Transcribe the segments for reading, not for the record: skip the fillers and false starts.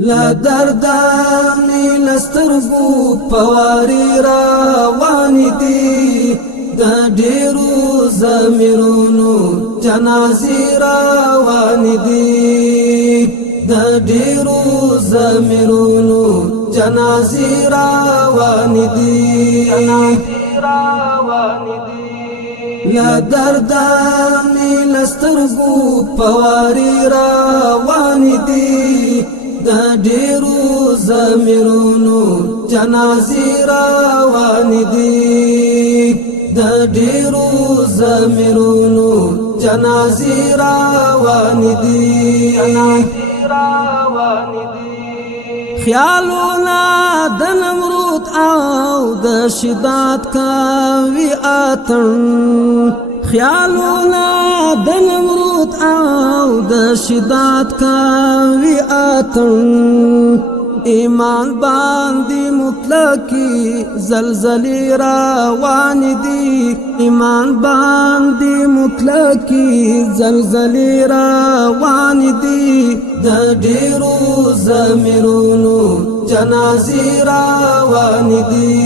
لا دردانی لسترگو پواری روانی دی دا ډیرو زمیرونو جنازی روانی دی دا ډیرو زمیرونو جنازی روانی دی لا دردانی لسترگو پواری روانی دی دا ډیرو زمیرونو جنازی روانی دی دا ډیرو زمیرونو جنازی روانی دی خیالونا د نمرود او د شداد کوي اتن خیالونا د نمرود او د شداد کوي اتن ایمان باندې مطلقی زلزلې روان دي ایمان باندې مطلقی زلزلې روان دي د ډیرو زمیرونو جنازې روان دي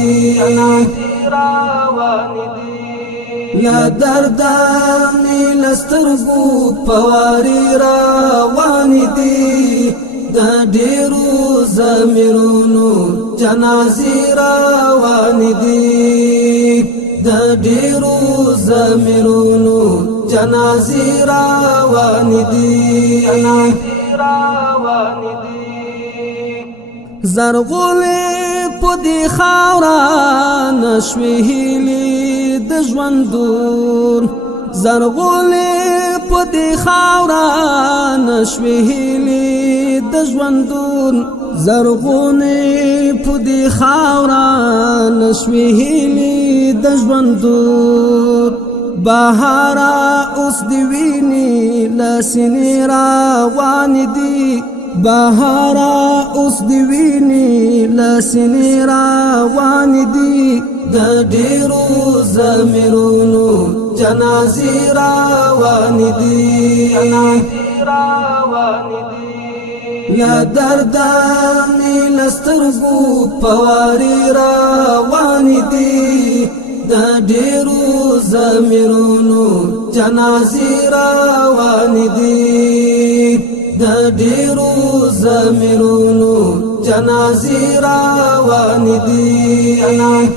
لا دردانی لسترگو پواری روان دی دا ډیرو زمیرونو جنازی روان دی دا ډیرو زمیرونو جنازی روان دی زرغونې په دې خاوره نشوي هیلې د ژوندون زرغونې په دې خاوره نشوي هیلې د ژوندون زرغونې په دې خاوره نشوي هیلې د ژوندون بهارا اوس دی ویني لاسنې روان دي بهارا اوس دی ویني لاسنې روان دي د ډیرو زمیرونو جنازی روان دی لا دردانی لسترگو پواری روان دی دا ډیرو زمیرونو جنازی روان دی دا ډیرو زمیرونو جنازی روان دی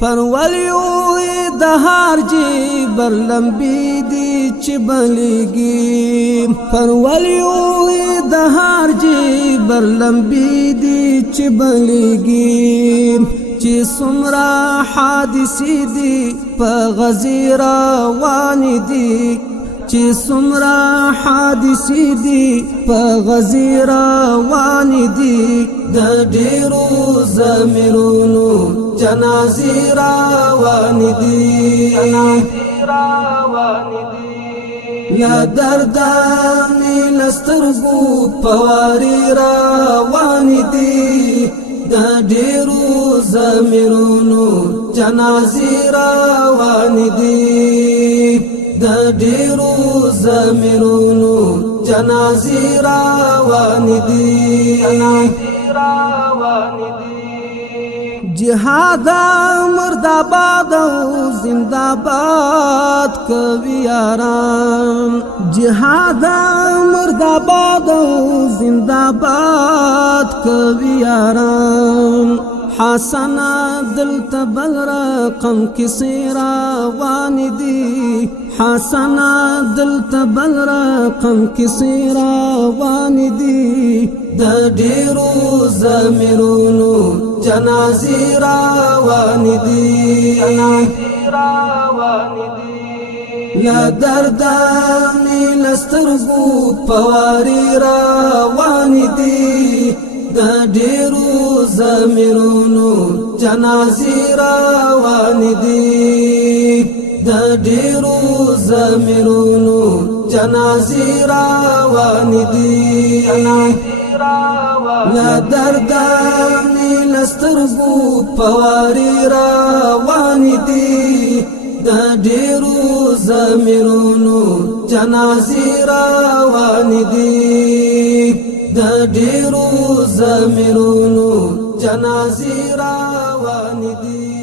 پرولیوی دهار جی برلمبی دی چی بلیگی پرولیوی دهار جی برلمبی دی چی بلیگی چی سمرا حادثی دی پا غزی روان دی چی سمرا حادثی دی پا غزی روان دی دا ډیرو زمیرونو جنازی روان دی لا دردانی لسترگو پواری روان دی دا ډیرو زمیرونو جنازی روان دی دا ډیرو زمیرونو جنازی روان دی جهاد مرداباد او زنداباد کوي یاران جهاد مرداباد او زنداباد کوي یاران حسن دل تبل رقم کسی روان دی حسن دل تبل رقم کسی روان دی دا ډیرو زمیرونو جنازی روان دی لا دردانی لسترگو پواری روان دی دا ډیرو زمیرونو جنازی روان دی دا ډیرو زمیرونو جنازی روان دی لا دردانی لسترگو پواری روان دی دا ډیرو زمیرونو جنازی روان دی ډیرو زمیرونو جنازې روانې دي